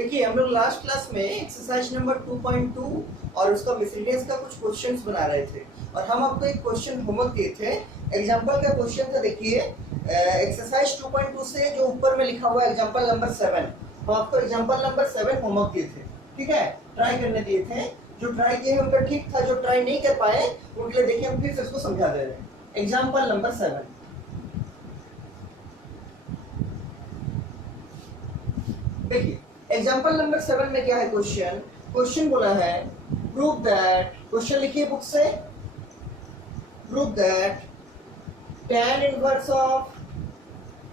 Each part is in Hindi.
देखिए हम लोग लास्ट क्लास में एक्सरसाइज नंबर 2.2 और उसका मिसलेनियस का कुछ क्वेश्चंस बना रहे थे और हम आपको एक क्वेश्चन होमवर्क दिए थे। एग्जांपल का क्वेश्चन था, देखिए एक्सरसाइज 2.2 से जो ऊपर में लिखा हुआ है एग्जांपल नंबर 7, हम आपको एग्जांपल नंबर 7 होमवर्क दिए थे, ठीक है, ट्राई करने दिए थे। जो ट्राई किए उनका ठीक था, जो ट्राई नहीं कर पाए उनके लिए देखिए हम फिर से उसको समझा दे रहे हैं। एग्जांपल नंबर 7, देखिए एग्जांपल नंबर 7 में क्या है क्वेश्चन बोला है प्रूव दैट, क्वेश्चन लिखिए बुक से, prove that tan inverse of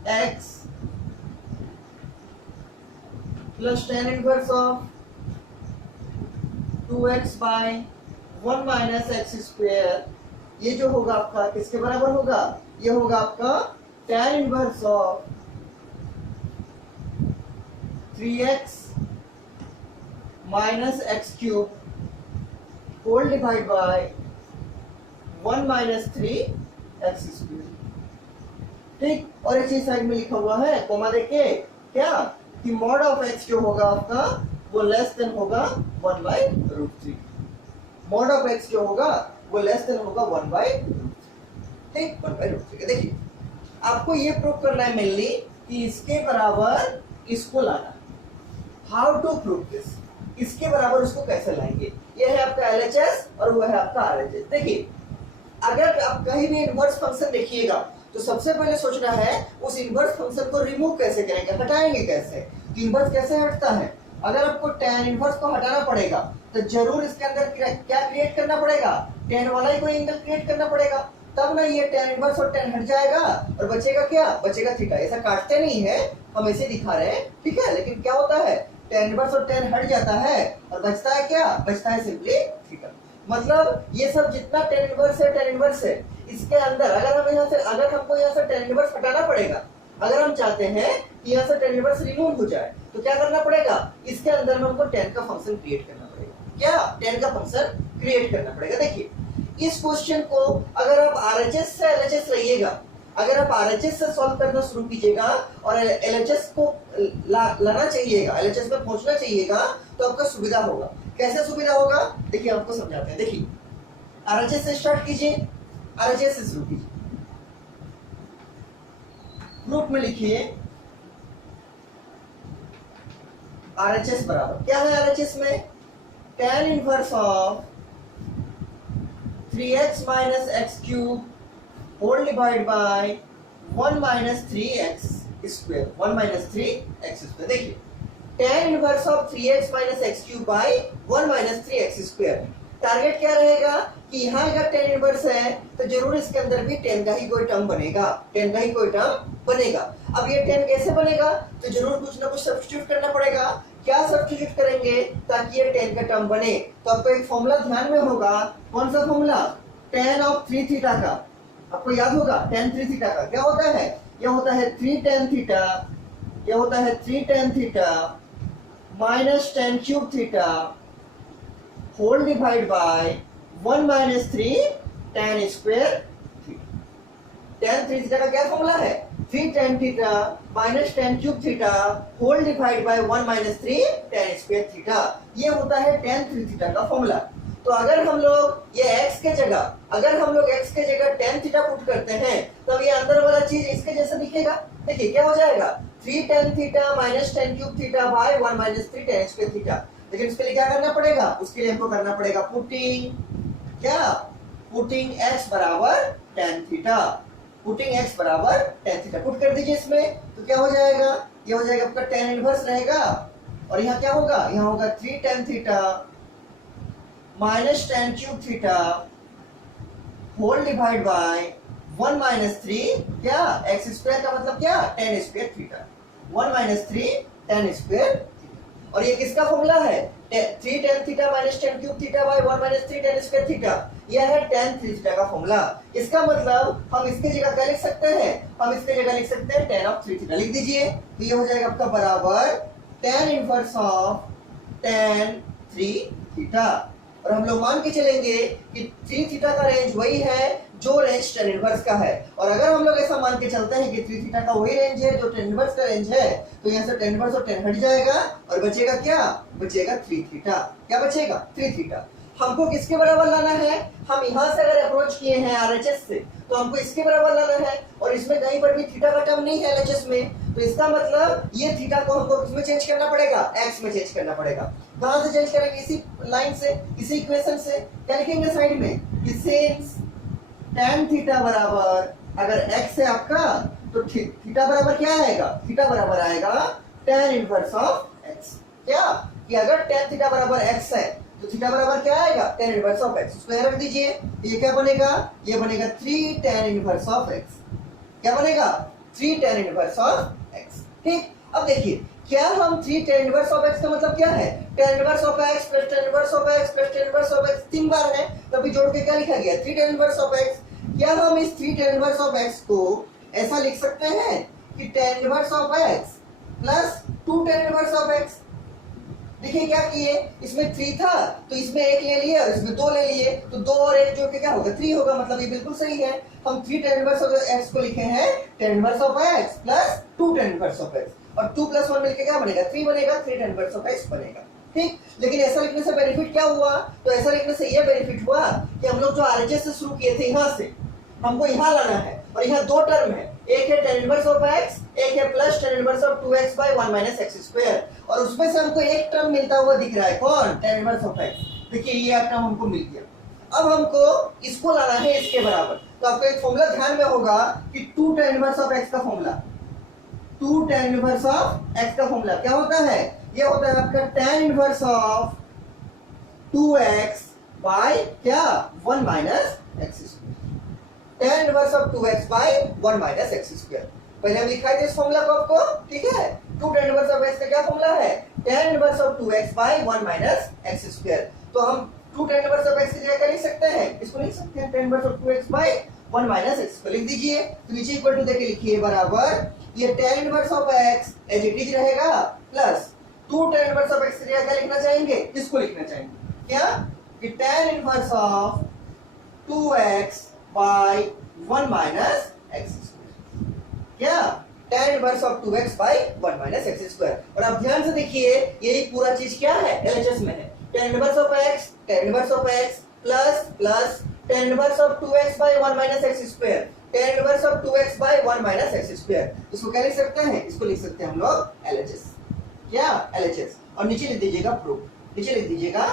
x plus tan inverse of 2x by 1 minus x square, ये जो होगा आपका किसके बराबर होगा? ये होगा आपका tan inverse of 3x minus x cube whole divide by 1 minus 3x square, ठीक। और इसी साइड में लिखा हुआ है कोमा देके क्या कि मॉड ऑफ x जो होगा आपका वो लेस देन होगा 1 बाय √3, मॉड ऑफ x जो होगा वो लेस देन होगा 1 बाय √3, ठीक, 1 बाय √3। देखिए आपको ये प्रूव करना है मेनली कि इसके बराबर इसको लाना। हाउ टू प्रूव दिस, इसके बराबर उसको कैसे लाएंगे? ये है आपका LHS और वो है आपका RHS। देखिए अगर आप कहीं भी इनवर्स फंक्शन देखिएगा तो सबसे पहले सोचना है उस इनवर्स फंक्शन को रिमूव कैसे करेंगे, हटाएंगे कैसे। तो इनवर्स कैसे हटता है? अगर आपको tan इनवर्स को हटाना पड़ेगा तो जरूर इसके अंदर क्या क्रिएट करना पड़ेगा? tan वाला ही कोई एंगल क्रिएट करना पड़ेगा, तब ना ये tan इनवर्स और tan हट जाएगा और बचेगा क्या? बचेगा थीटा। ऐसा काटते नहीं है, हम ऐसे दिखा रहे हैं, ठीक है, लेकिन क्या होता है tan इनवर्स और tan हट जाता है और बचता है क्या? बचता है सिंपली थीटा। मतलब ये सब जितना tan इनवर्स है इसके अंदर अगर हमको यहाँ से tan इनवर्स हटाना पड़ेगा, अगर हम चाहते हैं कि यहाँ से tan इनवर्स रिमूव हो जाए तो क्या करना पड़ेगा? इसके अंदर में हमको tan का फंक्शन क्रिएट करना पड़ेगा। क्या? tan का फंक्शन क्रिएट करना पड़ेगा। देखिए इस क्वेश्चन को अगर आप RHS से LHS रहिएगा, अगर आप RHS से सॉल्व करना शुरू कीजिएगा और LHS को लाना चाहिएगा, LHS में पहुंचना चाहिएगा तो आपका सुविधा होगा। कैसे सुविधा होगा? देखिए आपको समझाते हैं। देखिए RHS से स्टार्ट कीजिए, RHS से शुरू कीजिए, ग्रुप में लिखिए RHS बराबर क्या है? RHS में tan inverse of 3x minus x cube whole divide by 1 minus 3x square, 1 minus 3x square. देखिए tan inverse of 3x minus x cube by 1 minus 3x square, target क्या रहेगा कि यहाँ अगर tan इनवर्स है तो जरूर इसके अंदर भी tan का ही कोई टर्म बनेगा, tan का ही कोई टर्म बनेगा। अब ये tan कैसे बनेगा? तो जरूर कुछ ना कुछ सब्स्टिट्यूट करना पड़ेगा। क्या सब्स्टिट्यूट करेंगे ताकि ये tan का टर्म बने? तो आपको एक फॉर्मूला ध्यान में होगा। कौन सा फॉर्मूला? tan ऑफ 3 थीटा का, आपको याद होगा tan 3 थीटा का क्या होता है? यह होता है 3 tan थीटा, यह होता है 3 tan theta minus tan cube theta whole divide by 1 minus 3 tan square theta. tan 3 theta का क्या फॉर्मूला है? 3 tan theta minus tan cube theta whole divide by 1 minus 3 tan square theta, ये होता है tan 3 थीटा का फॉर्मूला। तो अगर हम लोग ये x के जगह tan थीटा पुट करते हैं तब ये अंदर वाला चीज इसके जैसा दिखेगा। देखिए क्या हो जाएगा? 3 tan theta minus tan cube theta by 1 minus 3 tan square theta. लेकिन उसके लिए क्या करना पड़ेगा? उसके लिए हमको करना पड़ेगा पुटिंग x बराबर tan थीटा, पुटिंग x बराबर tan थीटा पुट कर दीजिए इसमें, तो क्या हो जाएगा? ये हो जाएगा आपका tan इनवर्स रहेगा और यहाँ क्या होगा? यहाँ होगा 3 tan theta minus tan cube theta whole divide by 1 minus 3 क्या x स्क्वायर का मतलब क्या? tan square theta, 1 minus 3 tan square theta. और ये किसका फॉर्मूला है? 3 tan theta minus tan cube theta by 1 minus 3 tan square theta, यह है tan 3 थीटा का फॉर्मूला। इसका मतलब हम इसके जगह क्या लिख सकते हैं? हम इसके जगह लिख सकते हैं tan ऑफ 3 थीटा, लिख दीजिए। तो ये हो जाएगा आपका बराबर tan inverse of tan 3 theta. और हम लोग मान के चलेंगे कि 3 थीटा का रेंज वही है जो रेंज tan इनवर्स का है। और अगर हम लोग ऐसा मान के चलते हैं कि 3 थीटा का वही रेंज है जो tan इनवर्स का रेंज है, तो यहाँ से tan इनवर्स और tan हट जाएगा और बचेगा क्या? बचेगा 3 थीटा। क्या बचेगा? 3 थीटा। हमको किसके बराबर लाना है? हम यहाँ से अगर अप्रोच किए हैं आरएचएस से, तो हमको इसके बराबर लाना है, और इसमें कहीं पर भी थीटा का टर्म नहीं है एलएचएस में, तो इसका मतलब ये थीटा को हमको किसमें चेंज करना पड़ेगा? एक्स में चेंज करना पड़ेगा। कहां से चेंज करेंगे? इसी लाइन से, इसी इक्वेशन से। क्या लिखेंगे साइड में कि सिंस tan थीटा बराबर अगर x है आपका, तो थीटा बराबर क्या आएगा? थीटा बराबर आएगा tan इनवर्स ऑफ x। क्या कि अगर tan थीटा बराबर x है तो थीटा बराबर क्या आएगा? tan inverse of x। उसको रख दीजिए, ये क्या बनेगा? ये बनेगा 3 tan इनवर्स ऑफ x। क्या बनेगा? 3 tan इनवर्स ऑफ x। ठीक, अब देखिए क्या हम 3 tan इनवर्स ऑफ x का मतलब क्या है? tan inverse of x plus tan inverse of x plus tan inverse of x 3 बार है, तभी जोड़ के क्या लिखा गया? 3 tan इनवर्स ऑफ x। क्या हम इस 3 tan इनवर्स ऑफ x को ऐसा लिख सकते हैं कि tan inverse of x plus 2 tan inverse of x? देखिए क्या किए, इसमें 3 था तो इसमें 1 ले लिए और इसमें 2 ले लिए, तो 2 और 1 जोड़ के क्या होगा? 3 होगा, मतलब ये बिल्कुल सही है। हम 3 tan इनवर्स ऑफ x को लिखे हैं tan inverse of x plus 2 tan inverse of x, और 2 प्लस 1 मिलके क्या बनेगा? 3 बनेगा, 3 tan इनवर्स ऑफ x बनेगा। ठीक, लेकिन ऐसा लिखने से बेनिफिट क्या हुआ? तो ऐसा लिखने से ये बेनिफिट हुआ कि हम लोग जो आरएचएस से शुरू किए थे यहाँ से हमको यहाँ लाना है, और यहाँ 2 टर्म है, एक है tan इनवर्स ऑफ x, एक है plus tan inverse of 2x by 1 minus x square, और उसमें से हमको एक टर्म मिलता हुआ दिख रहा है, कौन? tan inverse of x। देखिए ये टर्म हमको मिल गया। अब हमको इसको लाना है इसके बराबर, तो आपको एक फॉर्मूला ध्यान में होगा कि 2 tan इनवर्स ऑफ x का formula, 2 tan inverse of x का फॉर्मूला क्या होता है? ये होता है आपका tan inverse of 2x by क्या? 1 minus x square. tan inverse of 2x by 1 minus x square. पहले हम लिखा है इस फॉर्मूला को आपको, ठीक है? 2 tan इनवर्स ऑफ x का क्या फॉर्मूला है? tan inverse of 2x by 1 minus x square. तो हम 2 tan इनवर्स ऑफ x की जगह क्या लिख सकते हैं? इसको लिख सकते हैं tan inverse of 2x by 1 minus x को लिख दीजिए। तो नीचे इक्वल टू देके लिखिए बराबर, ये tan inverse of x as it is रहेगा plus 2 tan inverse of x की जगह क्या लिखना चाहेंगे? इसको लिखना चाहेंगे। क्या कि tan inverse of 2x by 1 minus x square. क्या tan inverse of 2x by 1 minus x square. और अब ध्यान से देखिए यही पूरा चीज क्या है? एलएचएस में है। tan inverse of x, tan inverse of x plus plus tan inverse of 2x by 1 minus x square, tan inverse of 2x by 1 minus x square. इसको क्या लिख सकते हैं? इसको लिख सकते हैं हम लोग एलएचएस। क्या? एलएचएस। और नीचे लिख दीजिएगा प्रूफ, नीचे लिख दीजिएगा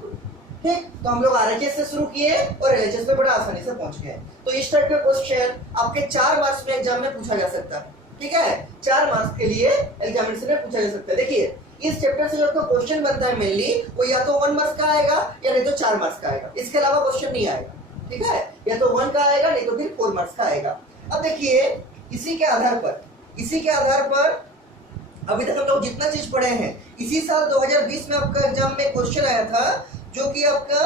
प्रूफ। ठीक, तो हम लोग आरएचएस से शुरू किए और एलएचएस पे बड़ा आसानी से पहुंच गए। तो इस टाइप का क्वेश्चन आपके 4 मार्क्स में एग्जाम में पूछा जा सकता है। ठीक है, 4 मार्क्स के लिए एग्जामिनेशन में पूछा जा सकता है। देखिए इस चैप्टर से जो आपका क्वेश्चन बनता है मेनली, वो या तो 1 मार्क्स का आएगा या नहीं तो 4 मार्क्स का आएगा, इसके अलावा क्वेश्चन नहीं आएगा। ठीक है, या तो 1 का आएगा नहीं तो फिर 4 मार्क्स का आएगा। अब देखिए इसी के आधार पर अभी तक हम लोग जितना चीज पढ़े हैं, इसी साल 2020 में आपका एग्जाम में क्वेश्चन आया था जो कि आपका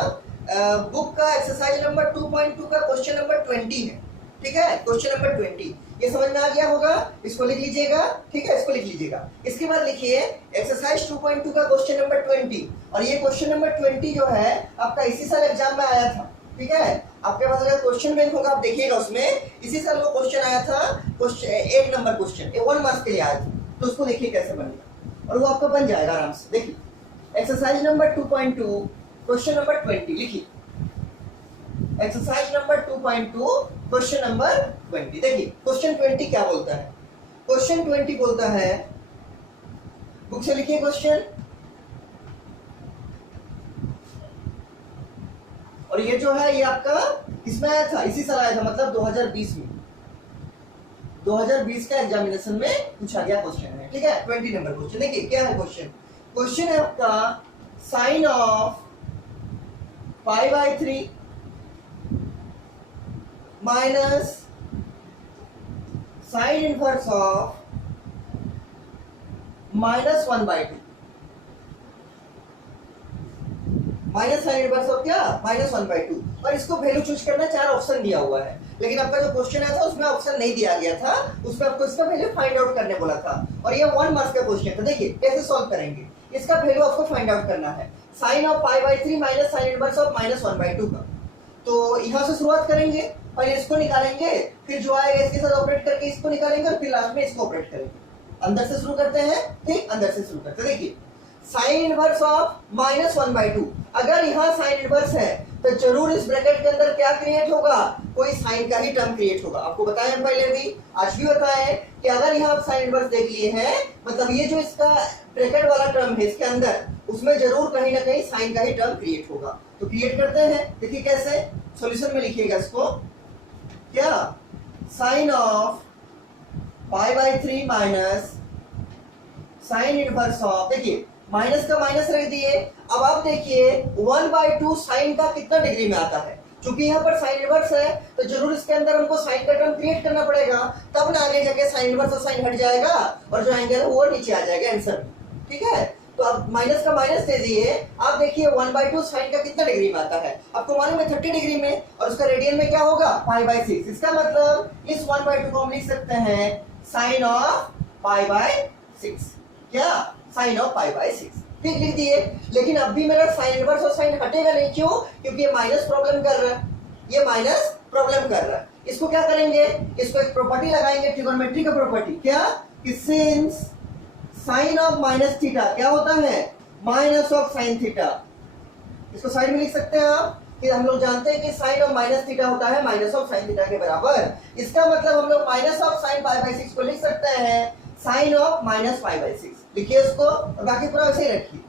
बुक का एक्सरसाइज नंबर 2.2 का क्वेश्चन नंबर 20 है। ठीक है, क्वेश्चन नंबर 20 ये समझ में आ गया होगा, इसको लिख लीजिएगा। ठीक है, इसको लिख लीजिएगा। इसके बाद लिखिए एक्सरसाइज 2.2 का क्वेश्चन नंबर 20, और ये क्वेश्चन नंबर 20 जो है आपका इसी साल एग्जाम में आया था। ठीक है, आपके पास अगर क्वेश्चन बैंक होगा आप देखिएगा, उसमें इसी साल वो क्वेश्चन आया था, क्वेश्चन 1 नंबर क्वेश्चन, ये 1 मार्क्स के लिए आया था। तो उसको देखिए कैसे बनेगा, और वो आपका बन जाएगा आराम से। देखिए एक्सरसाइज नंबर 2.2 क्वेश्चन नंबर 20 लिखिए, एक्सरसाइज नंबर 2.2 क्वेश्चन नंबर 20। देखिए क्वेश्चन 20 क्या बोलता है? क्वेश्चन 20 बोलता है, बुक से लिखिए क्वेश्चन, और ये जो है ये आपका किसमें आया था? इसी साल आया था, मतलब 2020 में, 2020 का एग्जामिनेशन में पूछा गया क्वेश्चन है। ठीक है, 20 नंबर क्वेश्चन। देखिए क्या है क्वेश्चन? क्वेश्चन है आपका sine of pi by 3 minus sine inverse of -1/2, minus sine inverse of क्या? -1/2। और इसको वैल्यू चूज करना, 4 ऑप्शन दिया हुआ है, लेकिन आपका जो क्वेश्चन आया था उसमें ऑप्शन नहीं दिया गया था, उसमें आपको इसका वैल्यू फाइंड आउट करने बोला था, और ये 1 मार्क्स का क्वेश्चन था। देखिए कैसे सॉल्व करेंगे, इसका वैल्यू आपको फाइंड आउट करना है, sine of pi by 3 minus sine inverse of -1/2 का। तो यहां से शुरुआत करेंगे, पहले इसको निकालेंगे, फिर जो आएगा इसके साथ ऑपरेट करके इसको निकालेंगे, और फिर लास्ट में इसको ऑपरेट करेंगे। अंदर से शुरू करते हैं, ठीक, अंदर से शुरू करते हैं। देखिए साइन इनवर्स ऑफ -1/2, अगर यहाँ साइन इनवर्स है तो जरूर इस ब्रैकेट के अंदर क्या क्रिएट होगा, कोई साइन का ही टर्म क्रिएट होगा। आपको बताया हम पहले भी, आज भी बताया कि अगर यहाँ आप साइन इनवर्स देख लिए हैं, मतलब ये जो इसका ब्रैकेट वाला टर्म है इसके अंदर, उसमें जरूर कहीं ना कहीं साइन का ही टर्म क्रिएट होगा। तो क्रिएट करते हैं, देखिए कैसे, सॉल्यूशन में लिखिएगा इसको, क्या, sine of π/3 minus sine inverse of, देखिए माइनस का माइनस रख दिए। अब आप देखिए 1/2 साइन का कितना डिग्री में आता है, क्योंकि यहाँ पर साइन इनवर्स है तो जरूर इसके अंदर हमको साइन का टर्म क्रिएट करना पड़ेगा, तब ना आगे जाके साइन इनवर्स और साइन हट जाएगा और जो एंगल है वो नीचे आ जाएगा आंसर में, ठीक है। तो अब माइनस का माइनस दे दिए, आप देखिए 1/2 साइन का कितना डिग्री में आता है, आपको मालूम है 30 डिग्री में, और उसका रेडियन में क्या होगा π/6। इसका मतलब इस 1/2 को हम लिख सकते हैं साइन ऑफ π/6, क्या, साइन ऑफ π/6, ठीक लिख दिए। लेकिन अब भी मेरा साइन इनवर्स और साइन हटेगा नहीं, क्यों, क्योंकि ये माइनस प्रॉब्लम कर रहा है, ये माइनस प्रॉब्लम कर रहा है। इसको क्या करेंगे, इसको एक प्रॉपर्टी लगाएंगे, ट्रिगोनोमेट्री का प्रॉपर्टी, क्या, कि सिंस साइन ऑफ -θ क्या होता है, माइनस ऑफ साइन थीटा। इसको साइड में लिख सकते हैं आप कि हम लोग जानते हैं कि साइन ऑफ -θ होता है माइनस ऑफ साइन थीटा के बराबर। इसका मतलब हम लोग माइनस ऑफ साइन π/6 को लिख सकते हैं साइन ऑफ -π/6, लिखिए इसको, और बाकी पूरा वैसे ही रखिए।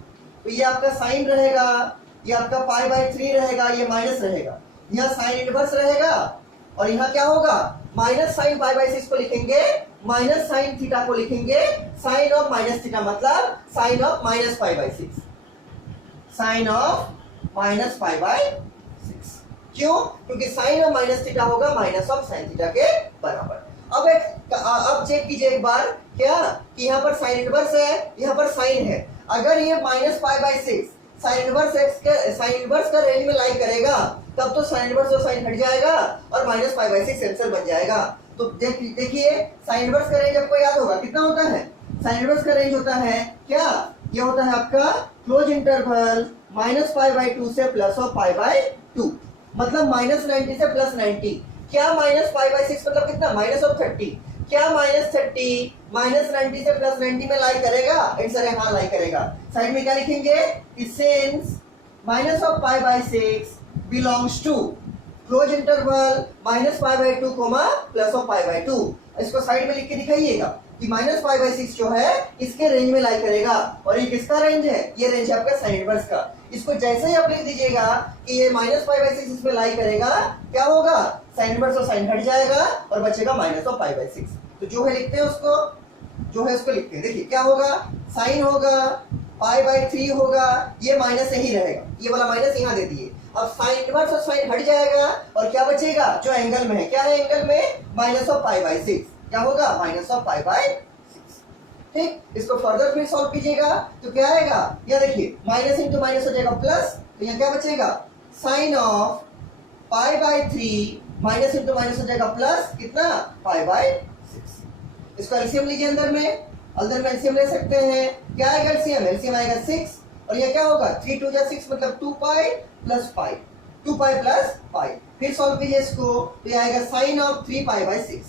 तो ये आपका साइन रहेगा, ये आपका π/3 रहेगा, ये माइनस रहेगा, यहाँ साइन इनवर्स रहेगा, और यहाँ क्या होगा, माइनस साइन π/6 को लिखेंगे, माइनस साइन थीटा को लिखेंगे साइन ऑफ -θ, मतलब साइन ऑफ -π/6, साइन ऑफ -π/6, क्यों, क्योंकि साइन ऑफ -θ होगा माइनस ऑफ साइन थीटा के बराबर। अब चेक कीजिए एक बार, क्या, कि यहाँ पर साइन इनवर्स है, यहाँ पर साइन है, अगर ये -π/6 साइन इनवर्स का रेंज में लाई करेगा, तब तो साइन इनवर्स और साइन हट जाएगा और -π/6 आंसर बन जाएगा। तो देखिए साइन इनवर्स का रेंज आपको याद होगा कितना होता है, साइन इनवर्स का रेंज होता है, क्या, ये होता है आपका क्लोज इंटरवल -π/2 से +π/2, मतलब -90 से +90, क्या, -π/6 मतलब कितना, -30, क्या, -30 -90 से +90 में लाई करेगा, आंसर है हाँ लाई करेगा। साइड में क्या लिखेंगे कि since -π/6 belongs to close interval -π/2 +π/2, इसको साइड में लिख के दिखाइएगा कि -π/6 जो है इसके रेंज में लाई करेगा, और ये किसका रेंज है, ये रेंज है आपका साइन इनवर्स का। इसको जैसे ही आप लिख दीजिएगा कि ये -π/6 इसमें लाई करेगा, क्या होगा, साइन इनवर्स और साइन हट जाएगा और बचेगा -π/6। तो जो है लिखते हैं उसको, जो है उसको लिखते हैं, देखिए क्या होगा, साइन होगा, π/3 होगा, ये माइनस यही रहेगा, ये वाला माइनस यहाँ दे दिए। अब साइन इनवर्स और साइन हट जाएगा और क्या बचेगा, जो एंगल में है, क्या है एंगल में, -π/6, क्या होगा, -π/6, ठीक। इसको फर्दर फिर सॉल्व कीजिएगा तो क्या आएगा, या देखिए माइनस इंटू माइनस हो जाएगा प्लस, तो यहाँ क्या बचेगा, sine of π/3 minus into minus हो जाएगा प्लस, कितना, π/6। इसको एलसीएम लीजिए, अंदर में एलसीएम ले सकते हैं, क्या आएगा एलसीएम, एलसीएम आएगा 6, और ये क्या होगा, 3 2 6 मतलब 2π + π, 2π + π। फिर सॉल्व कीजिए इसको, तो ये आएगा साइन ऑफ 3π/6,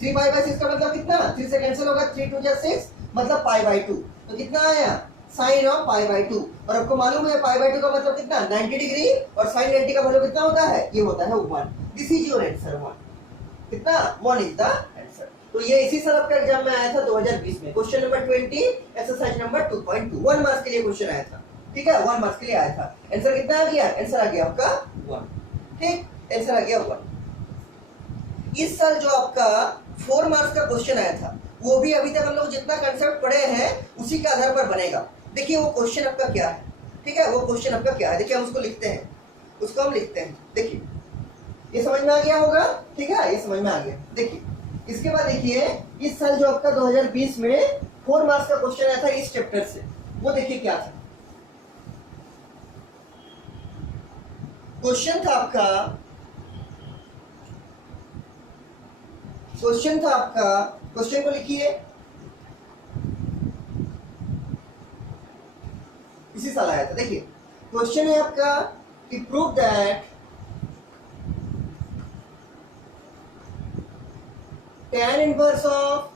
3π/6 का मतलब कितना, 3 से कैंसिल होगा, 3 2 6 मतलब π/2, तो कितना आया, साइन ऑफ π/2। और आपको मालूम है π/2 का मतलब कितना, 90 डिग्री, और साइन 90 का वैल्यू कितना होता है, ये होता है 1। दिस इज योर आंसर, 1, कितना, 1 इज द आंसर। तो ये इसी साल आपका एग्जाम में आया था 2020 में, question number 20, exercise number 2.2, 1 marks के लिए क्वेश्चन आया था, ठीक है, 1 मार्क्स के लिए आया था। आंसर कितना आ गया, आंसर आ गया आपका 1, ठीक, आंसर आ गया 1। इस साल जो आपका 4 मार्क्स का क्वेश्चन आया था, वो भी अभी तक हम लोग जितना कंसेप्ट पढ़े हैं उसी के आधार पर बनेगा। देखिए वो क्वेश्चन आपका क्या है, ठीक है, वो क्वेश्चन आपका क्या है, देखिए हम उसको लिखते हैं, उसको हम लिखते हैं, देखिए ये समझ में आ गया होगा, ठीक है, ये समझ में आ गया। देखिए इसके बाद देखिए इस साल जो आपका 2020 में 4 मार्क्स का क्वेश्चन आया था इस चैप्टर से, वो देखिए क्या था। क्वेश्चन था आपका क्वेश्चन को लिखिए, इसी साल आया था। देखिए क्वेश्चन है आपका कि prove that tan inverse of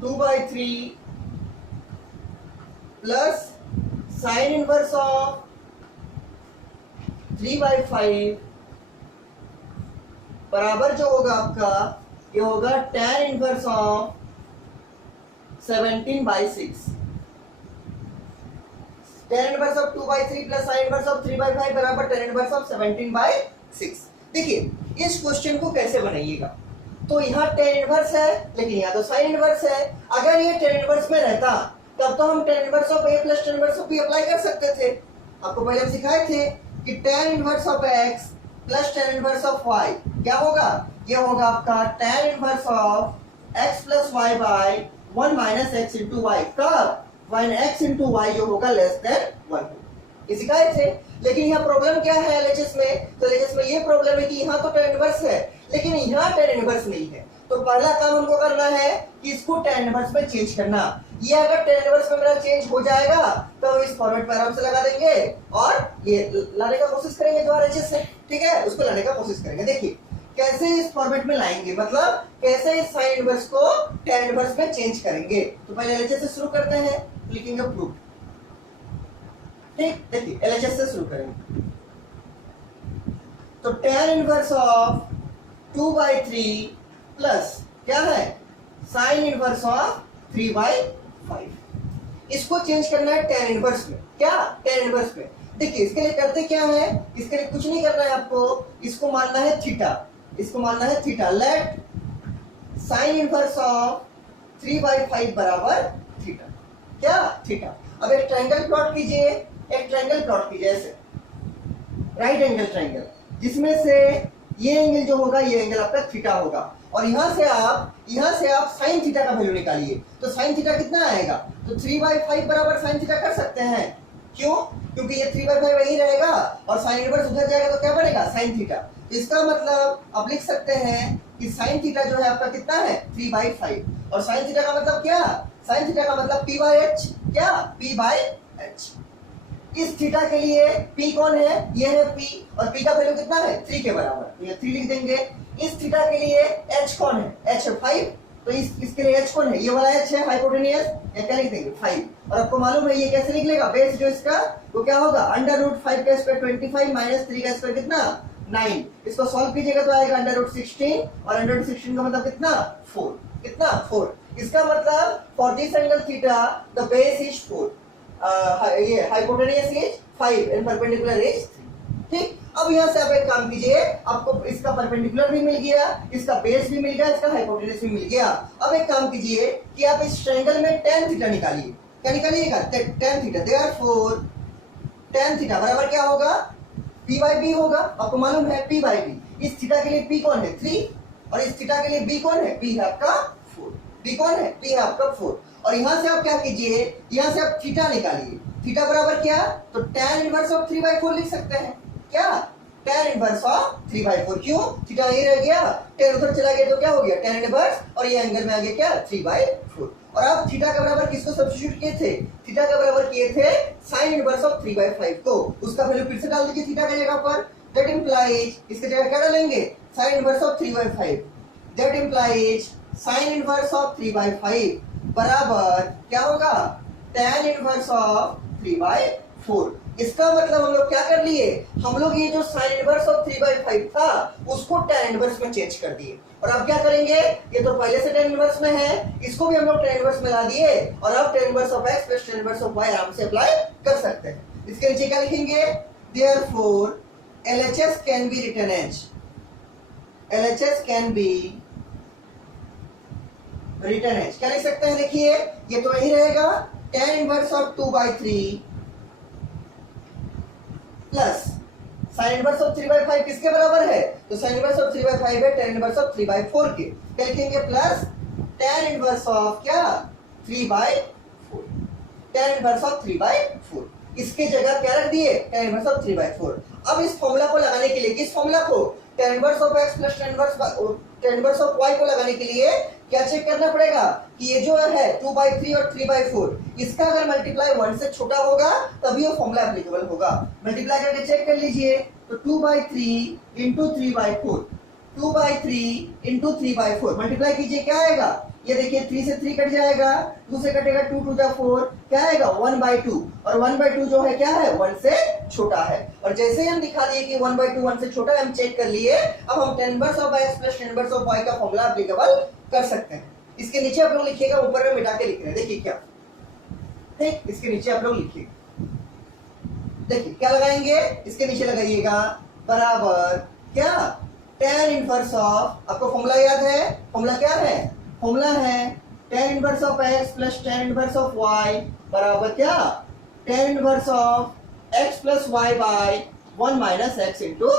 2/3 plus sign inverse of 3/5 बराबर जो होगा आपका ये होगा tan inverse of 17/6। tan inverse of 2/3 plus sign inverse of 3/5 बराबर tan इनवर्स ऑफ 17/6। देखिए इस क्वेश्चन को कैसे बनाइएगा, तो यहाँ tan इनवर्स है लेकिन यहाँ तो साइन इनवर्स है। अगर ये tan इनवर्स में रहता तब तो हम tan inverse of a plus tan inverse of b apply कर सकते थे। आपको पहले हम सिखाए थे कि tan inverse of x plus tan inverse of y क्या होगा, ये होगा आपका tan inverse of x plus y by 1 minus x into y. कब, when x इंटू वाई जो होगा लेस देन 1। ये सिखाए थे। लेकिन यहाँ प्रॉब्लम क्या है एलएचएस में, तो एलएचएस में ये प्रॉब्लम है कि यहाँ तो tan इनवर्स है लेकिन यहाँ tan इनवर्स नहीं है। तो पहला काम हमको करना है कि इसको tan इनवर्स में चेंज करना। ये अगर tan इनवर्स में मेरा चेंज हो जाएगा तो इस फॉर्मेट पर आराम से लगा देंगे और ये लाने का कोशिश करेंगे जो एलएचएस है, ठीक है, उसको लाने का कोशिश करेंगे। देखिए कैसे इस फॉर्मेट में लाएंगे, मतलब कैसे इस साइन इनवर्स को tan इनवर्स में चेंज करेंगे। तो पहले एलएचएस से शुरू करते हैं, लिखेंगे प्रूफ। ठीक, देखिए एलएचएस से शुरू करेंगे। तो tan इनवर्स ऑफ 2/3 प्लस क्या है साइन इनवर्स ऑफ 3/5, इसको चेंज करना है tan इनवर्स में। क्या, tan इनवर्स में। देखिए इसके लिए करते क्या है, इसके लिए कुछ नहीं करना है आपको, इसको मानना है थीटा, इसको मानना है theta. Late sign inverse of 3/5 बराबर थीटा। क्या, थीटा। अब एक ट्रायंगल प्लॉट कीजिए, एक ट्रायंगल प्लॉट कीजिए ऐसे, राइट एंगल ट्रायंगल, जिसमें से ये एंगल जो होगा ये एंगल आपका थीटा होगा और यहां से आप साइन थीटा का वैल्यू निकालिए। तो साइन थीटा कितना आएगा, तो 3/5 बराबर साइन थीटा कर सकते हैं। क्यों, क्योंकि ये 3/5 वही रहेगा और साइन इनवर्स उधर जाएगा तो क्या बनेगा साइन थीटा। तो इसका मतलब आप लिख सकते हैं कि साइन थीटा जो है आपका कितना है 3/5 और साइन थीटा का मतलब क्या, साइन थीटा का मतलब p/h। क्या, p/h। इस थीटा के लिए p कौन है, ये है p और p का वैल्यू कितना है 3 के बराबर, ये 3 लिख देंगे। इस थीटा के लिए h कौन है, h है 5, तो इसके लिए h कौन है, ये वाला h है हाइपोटेनियस, ये क्या लिख देंगे 5। और आपको मालूम है ये कैसे निकलेगा, बेस जो इसका वो क्या होगा √5 का स्क्वायर 25 माइनस 3 का स्क्वायर कितना 9। इसको सॉल्व कीजिएगा तो आएगा √16 और √16 का मतलब कितना 4, कितना 4। इसका मतलब for this angle theta the base is 4, ये hypotenuse is 5 and perpendicular is 3। ठीक, अब यहां से आप एक काम कीजिए, आपको इसका परपेंडिकुलर भी मिल गया, इसका बेस भी मिल गया, इसका हाइपोटेनस भी मिल गया। अब एक काम कीजिए कि आप इस ट्रायंगल में tan थीटा निकालिए। क्या निकालिएगा, tan theta. Therefore tan theta बराबर क्या होगा p/b होगा। आपको मालूम है p/b। इस थीटा के लिए p कौन है 3 और इस थीटा के लिए b कौन है, b है आपका 4। b कौन है, b है आपका 4। और यहां से आप क्या कीजिए, यहां से आप थीटा निकालिए। थीटा बराबर क्या, तो tan इनवर्स ऑफ 3/4 लिख सकते हैं। क्या, tan इनवर्स ऑफ 3/4। क्यों, थीटा ये रह गया, tan उधर चला गया तो क्या हो गया tan इनवर्स और ये एंगल में आ गया क्या 3/4। और आप थीटा का बराबर किसको सब्स्टिट्यूट किए थे, थीटा का बराबर किए थे साइन इनवर्स ऑफ 3/5 को। उसका वैल्यू फिर से डाल दीजिए थीटा की जगह पर। दैट इंप्लाइज, इसके जगह क्या डालेंगे sign inverse of 3/5। That implies sign inverse of 3/5 बराबर क्या होगा tan इनवर्स ऑफ 3/4। इसका मतलब हम लोग क्या कर लिए, हम लोग ये जो साइन इनवर्स ऑफ 3/5 था उसको tan इनवर्स में चेंज कर दिए। और अब क्या करेंगे, ये तो पहले से tan इनवर्स में है, इसको भी हम लोग tan इनवर्स में ला दिए और अब tan inverse of x plus tan inverse of y आराम से अप्लाई कर सकते हैं। इसके नीचे क्या लिखेंगे, therefore LHS can be written as, LHS can be written as, क्या लिख सकते हैं, देखिए ये तो वही रहेगा tan inverse of 2/3 plus sign inverse of 3/5 किसके बराबर है, तो साइन इनवर्स ऑफ 3/5 है tan इनवर्स ऑफ 3/4 के। क्या लिखेंगे, प्लस tan इनवर्स ऑफ क्या 3/4, tan इनवर्स ऑफ 3/4। इसके जगह क्या रख दिए tan इनवर्स ऑफ 3/4। अब इस फॉर्मूला को लगाने के लिए, किस फॉर्मूला को, tan inverse of x plus tan inverse of y को लगाने के लिए क्या चेक करना पड़ेगा कि ये जो है 2/3 और 3/4 इसका अगर मल्टीप्लाई 1 से छोटा होगा तभी वो फॉर्मूला एप्लीकेबल होगा। मल्टीप्लाई करके चेक कर लीजिए, तो 2/3 इंटू 3/4 2/3 इंटू 3/4 मल्टीप्लाई कीजिए, क्या आएगा? ये देखिए 3 से 3 कट जाएगा, 2 से कटेगा 2 2 जा 4, क्या आएगा? 1/2। और 1/2 जो है क्या है? 1 से छोटा है। और जैसे ही हम दिखा दिए कि 1/2 1 से छोटा है, हम चेक कर लिए, अब हम tan inverse of x plus tan inverse of y का फॉर्मूला एप्लीकेबल कर सकते हैं। इसके नीचे आप लोग लिखिएगा, ऊपर में मिटा के लिख रहे हैं, देखिए क्या, ठीक, इसके नीचे आप लोग लिखिएगा, देखिए क्या लगाएंगे, इसके नीचे लगाइएगा बराबर क्या? tan इनवर्स ऑफ, आपको फॉर्मूला याद है? फॉर्मूला क्या है? फॉर्मूला है tan inverse of x plus tan inverse of y बराबर क्या? tan inverse of x plus y by 1 minus x into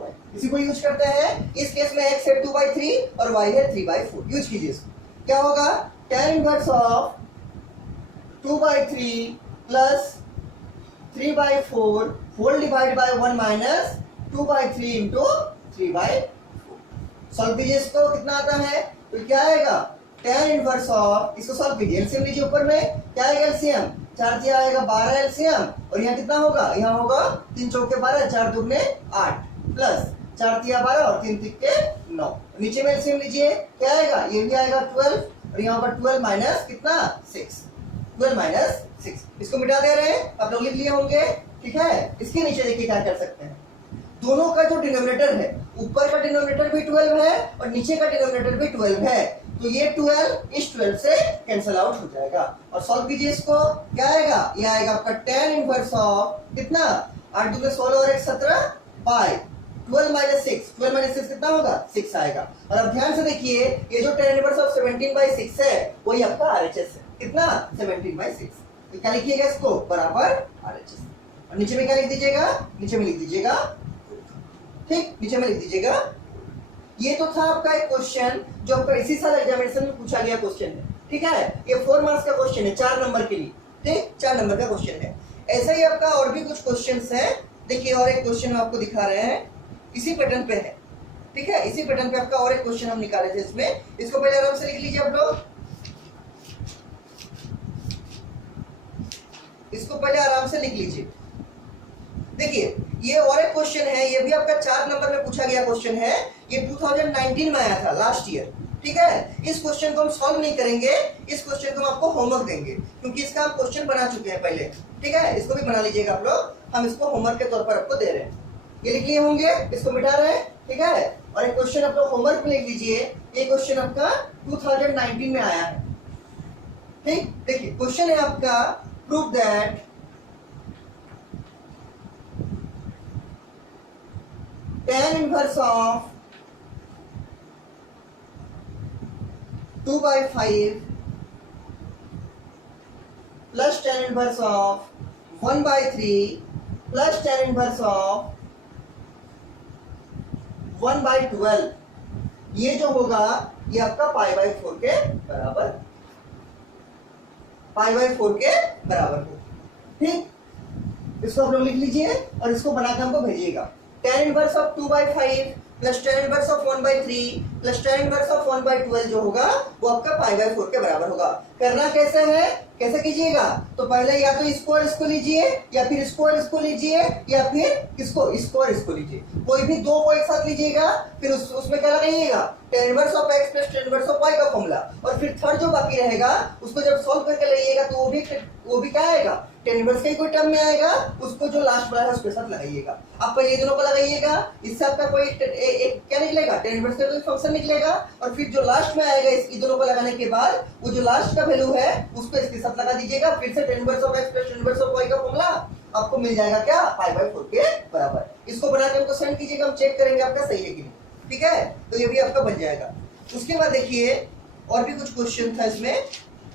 y। इसी को यूज करते हैं। इस केस में x है 2/3 और y है 3/4। यूज कीजिए इसको, क्या होगा? tan inverse of 2/3 plus 3/4 whole divide by 1 minus 2/3 into 3/4। Solve कीजिए इसको, कितना आता है? तो क्या आएगा? tan इनवर्स ऑफ, इसको सॉल्व कीजिए, एलसीएम लीजिए, ऊपर में क्या आएगा? एलसीएम 4 दिया आएगा 12 एलसीएम, और यहाँ कितना होगा? यहाँ होगा 3 चौके 12, 4 दुगने 8 प्लस 4 तिया 12 और 3 तिक्के 9। नीचे में एलसीएम लीजिए, क्या आएगा? ये भी आएगा 12, और यहाँ पर 12 माइनस कितना? 6, 12 माइनस 6। इसको मिटा दे रहे हैं, आप लोग लिख लिए होंगे, ठीक है। इसके नीचे देखिए क्या कर सकते हैं, दोनों का जो डिनोमिनेटर है, ऊपर का डिनोमिनेटर भी 12 है और नीचे का डिनोमिनेटर भी 12 है, तो ये 12 इस 12 से कैंसिल आउट हो जाएगा। और सॉल्व कीजिए इसको, क्या आएगा? ये आएगा आपका tan इनवर्स ऑफ कितना? 8 दुगने 16 और 1 17 बाय 12 माइनस 6, 12 माइनस 6 कितना होगा? 6 आएगा। और अब ध्यान से देखिए, ये जो tan इनवर्स ऑफ 17/6 है, वही आपका RHS है, कितना? 17/6। तो क्या लिखिएगा इसको? बराबर RHS। और नीचे में क्या लिख दीजिएगा? नीचे में लिख दीजिएगा, ठीक, नीचे में लिख दीजिएगा। ये तो था आपका एक क्वेश्चन जो आपका इसी साल एग्जामिनेशन में पूछा गया क्वेश्चन है, ठीक है। ये 4 मार्क्स का क्वेश्चन है, 4 नंबर के लिए, ठीक, 4 नंबर का क्वेश्चन है। ऐसा ही आपका और भी कुछ क्वेश्चंस हैं। देखिए और एक क्वेश्चन हम आपको दिखा रहे हैं, इसी पैटर्न पे है, ठीक है। इसी पैटर्न पे आपका और एक क्वेश्चन हम निकाले थे इसमें। इसको पहले आराम से लिख लीजिए आप लोग, इसको पहले आराम से लिख लीजिए। देखिए ये और एक क्वेश्चन है, ये भी आपका 4 नंबर में पूछा गया क्वेश्चन है। ये 2019 में आया था, लास्ट ईयर, ठीक है। इस क्वेश्चन को हम सॉल्व नहीं करेंगे, इस क्वेश्चन को हम आपको होमवर्क देंगे, क्योंकि इसका हम क्वेश्चन बना चुके हैं पहले, ठीक है। इसको भी बना लीजिएगा आप लोग, हम इसको होमवर्क के तौर पर आपको दे रहे हैं। ये लिख लिए होंगे, इसको मिटा रहे हैं, ठीक है। और एक क्वेश्चन आप लोग होमवर्क में लिख लीजिए, ये क्वेश्चन आपका 2019 में आया है, ठीक। देखिए क्वेश्चन है आपका, prove that tan inverse of 2/5 plus tan inverse of 1/3 plus tan inverse of 1/12, ये जो होगा ये आपका π/4 के बराबर, π/4 के बराबर हो, ठीक। इसको आप लोग लिख लीजिए और इसको बनाकर हमको भेजिएगा। tan inverse of 2/5 plus tan inverse of 1/3 plus tan inverse of 1/12 जो होगा वो आपका π/4 के बराबर होगा। करना कैसे है, कैसे कीजिएगा? तो पहले या तो स्क्वायर इसको लीजिए, या फिर स्क्वायर इसको लीजिए, या फिर किसको? स्क्वायर इसको लीजिए। कोई भी दो को एक साथ लीजिएगा, फिर उसमें क्या लगाइएगा? tan inverse of x plus tan inverse of y का फॉर्मूला, और फिर थर्ड जो बाकी रहेगा उसको जब सॉल्व करके लाइएगा तो वो भी क्या आएगा? tan इनवर्स का ही कोई टर्म में आएगा, उसको जो लास्ट वाला है उसके साथ लगाइएगा। आप पहले ये दोनों को लगाइएगा, इससे आपका कोई एक क्या निकलेगा? tan इनवर्स का कोई फंक्शन निकलेगा, और फिर जो लास्ट में आएगा इस दोनों को लगाने के बाद वो जो लास्ट का वैल्यू है उसको इसके साथ लगा दीजिएगा। फिर से tan inverse of x plus tan inverse of y का फॉर्मूला आपको मिल जाएगा क्या? π/4 के बराबर। इसको बनाकर हमको सेंड कीजिएगा, हम चेक करेंगे आपका सही है कि नहीं, ठीक है। तो ये भी आपका बन जाएगा। उसके बाद देखिए और भी कुछ क्वेश्चन था इसमें,